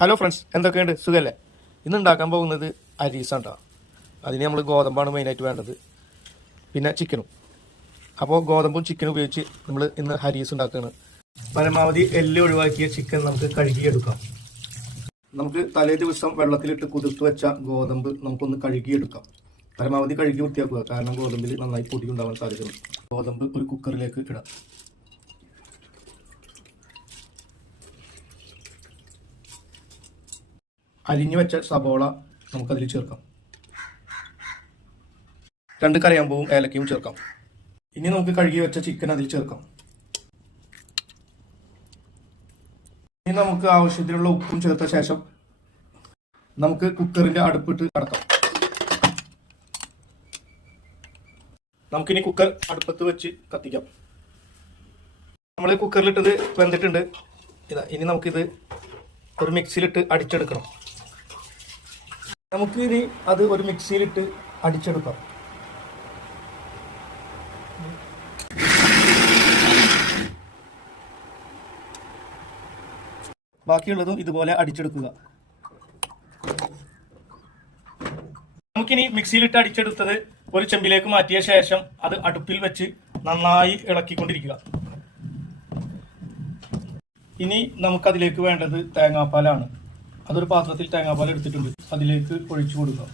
Hello friends, എന്തൊക്കെയുണ്ട്? സുഖമല്ലേ? ഇന്ന് ഉണ്ടാക്കാൻ പോകുന്നത് അരീസാണ് കേട്ടോ. അതിന് നമ്മൾ ഗോതമ്പാണ് മെയിനായിട്ട് വേണ്ടത്, പിന്നെ ചിക്കനും. അപ്പോൾ ഗോതമ്പും ചിക്കനും ഉപയോഗിച്ച് നമ്മൾ ഇന്ന് ഹരീസ് ഉണ്ടാക്കുകയാണ്. പരമാവധി എല്ല് ഒഴിവാക്കിയ ചിക്കൻ നമുക്ക് കഴുകിയെടുക്കാം. നമുക്ക് തലേ ദിവസം വെള്ളത്തിലിട്ട് കുതിർത്ത് വെച്ച ഗോതമ്പ് നമുക്കൊന്ന് കഴുകിയെടുക്കാം. പരമാവധി കഴുകി വൃത്തിയാക്കുക, കാരണം ഗോതമ്പിൽ നന്നായി പൊടി ഉണ്ടാവാൻ സാധ്യതയുണ്ട്. ഗോതമ്പ് ഒരു കുക്കറിലേക്ക് ഇടാം. അരിഞ്ഞു വെച്ച സബോള നമുക്കതിൽ ചേർക്കാം. 2 കറിയാമ്പൂവും ഏലക്കയും ചേർക്കാം. ഇനി നമുക്ക് കഴുകി വെച്ച ചിക്കൻ അതിൽ ചേർക്കാം. ഇനി നമുക്ക് ആവശ്യത്തിനുള്ള ഉപ്പും ചേർത്ത ശേഷം നമുക്ക് കുക്കറിന്റെ അടുപ്പിട്ട് അടക്കാം. നമുക്കിനി കുക്കർ അടുപ്പത്ത് വെച്ച് കത്തിക്കാം. നമ്മൾ കുക്കറിലിട്ടത് വെന്തിട്ടുണ്ട്. ഇനി നമുക്കിത് ഒരു മിക്സിയിലിട്ട് അടിച്ചെടുക്കണം. നമുക്ക് ഇനി അത് ഒരു മിക്സിയിലിട്ട് അടിച്ചെടുക്കാം. ബാക്കിയുള്ളതും ഇതുപോലെ അടിച്ചെടുക്കുക. നമുക്കിനി മിക്സിയിലിട്ട് അടിച്ചെടുത്തത് ഒരു ചെമ്പിലേക്ക് മാറ്റിയ ശേഷം അത് അടുപ്പിൽ വെച്ച് നന്നായി ഇളക്കിക്കൊണ്ടിരിക്കുക. ഇനി നമുക്കതിലേക്ക് വേണ്ടത് തേങ്ങാപ്പാലാണ്. അതൊരു പാത്രത്തിൽ തേങ്ങാപ്പാൽ എടുത്തിട്ടുണ്ട്, അതിലേക്ക് ഒഴിച്ചു കൊടുക്കുക.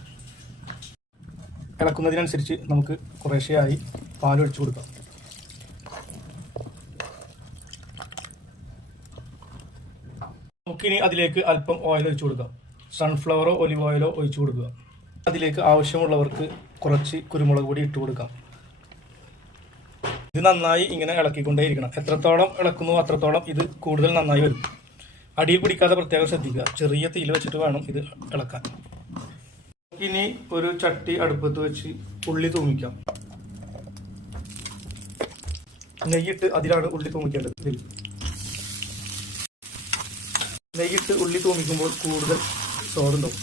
ഇളക്കുന്നതിനനുസരിച്ച് നമുക്ക് കുറേശ്ശെയായി പാൽ ഒഴിച്ചു കൊടുക്കാം. നമുക്കിനി അതിലേക്ക് അല്പം ഓയിൽ ഒഴിച്ചു കൊടുക്കാം. സൺഫ്ലവറോ ഒലിവ് ഓയിലോ ഒഴിച്ചു കൊടുക്കുക. അതിലേക്ക് ആവശ്യമുള്ളവർക്ക് കുറച്ച് കുരുമുളക് പൊടി ഇട്ട് കൊടുക്കാം. ഇത് നന്നായി ഇങ്ങനെ ഇളക്കിക്കൊണ്ടേയിരിക്കണം. എത്രത്തോളം ഇളക്കുന്നു അത്രത്തോളം ഇത് കൂടുതൽ നന്നായി വരും. അടിയിൽ പിടിക്കാതെ പ്രത്യേകം ശ്രദ്ധിക്കുക. ചെറിയ തീയിൽ വെച്ചിട്ട് വേണം ഇത് ഇളക്കാൻ. ഇനി ഒരു ചട്ടി അടുപ്പത്ത് വെച്ച് ഉള്ളി തൂമിക്കാം. നെയ്യിട്ട് അതിലാണ് ഉള്ളി തൂമിക്കേണ്ടത്. നെയ്യിട്ട് ഉള്ളി തൂമിക്കുമ്പോൾ കൂടുതൽ സ്വാദുണ്ടാവും.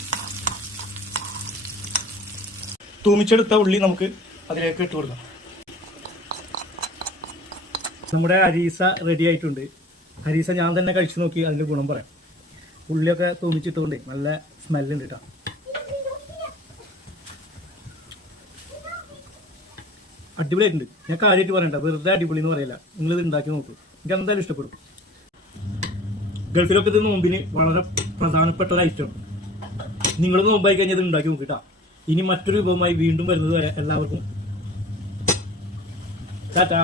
തൂമിച്ചെടുത്ത ഉള്ളി നമുക്ക് അതിലേക്ക് ഇട്ട് കൊടുക്കാം. നമ്മുടെ അരീസ റെഡി ആയിട്ടുണ്ട്. ഹരീസ ഞാൻ തന്നെ കഴിച്ചു നോക്കി അതിൻ്റെ ഗുണം പറയാം. ഉള്ളിയൊക്കെ തൂമിച്ചിട്ടുകൊണ്ട് നല്ല സ്മെല്ലുണ്ട് കേട്ടോ. അടിപൊളിയായിട്ടുണ്ട്. ഞാൻ കാര്യമായിട്ട് പറയണ്ട, വെറുതെ അടിപൊളി എന്ന് പറയില്ല. നിങ്ങളിത് ഉണ്ടാക്കി നോക്കൂ, എനിക്ക് എന്തായാലും ഇഷ്ടപ്പെടും. ഗൾഫിലൊക്കെ ഇത് നോമ്പിന് വളരെ പ്രധാനപ്പെട്ട ഒരു ഐറ്റം. നിങ്ങൾ നോമ്പായി കഴിഞ്ഞാൽ ഇത് ഉണ്ടാക്കി നോക്കിട്ടാ. ഇനി മറ്റൊരു വിഭവമായി വീണ്ടും വരുന്നത് വരെ എല്ലാവർക്കും ടാറ്റാ.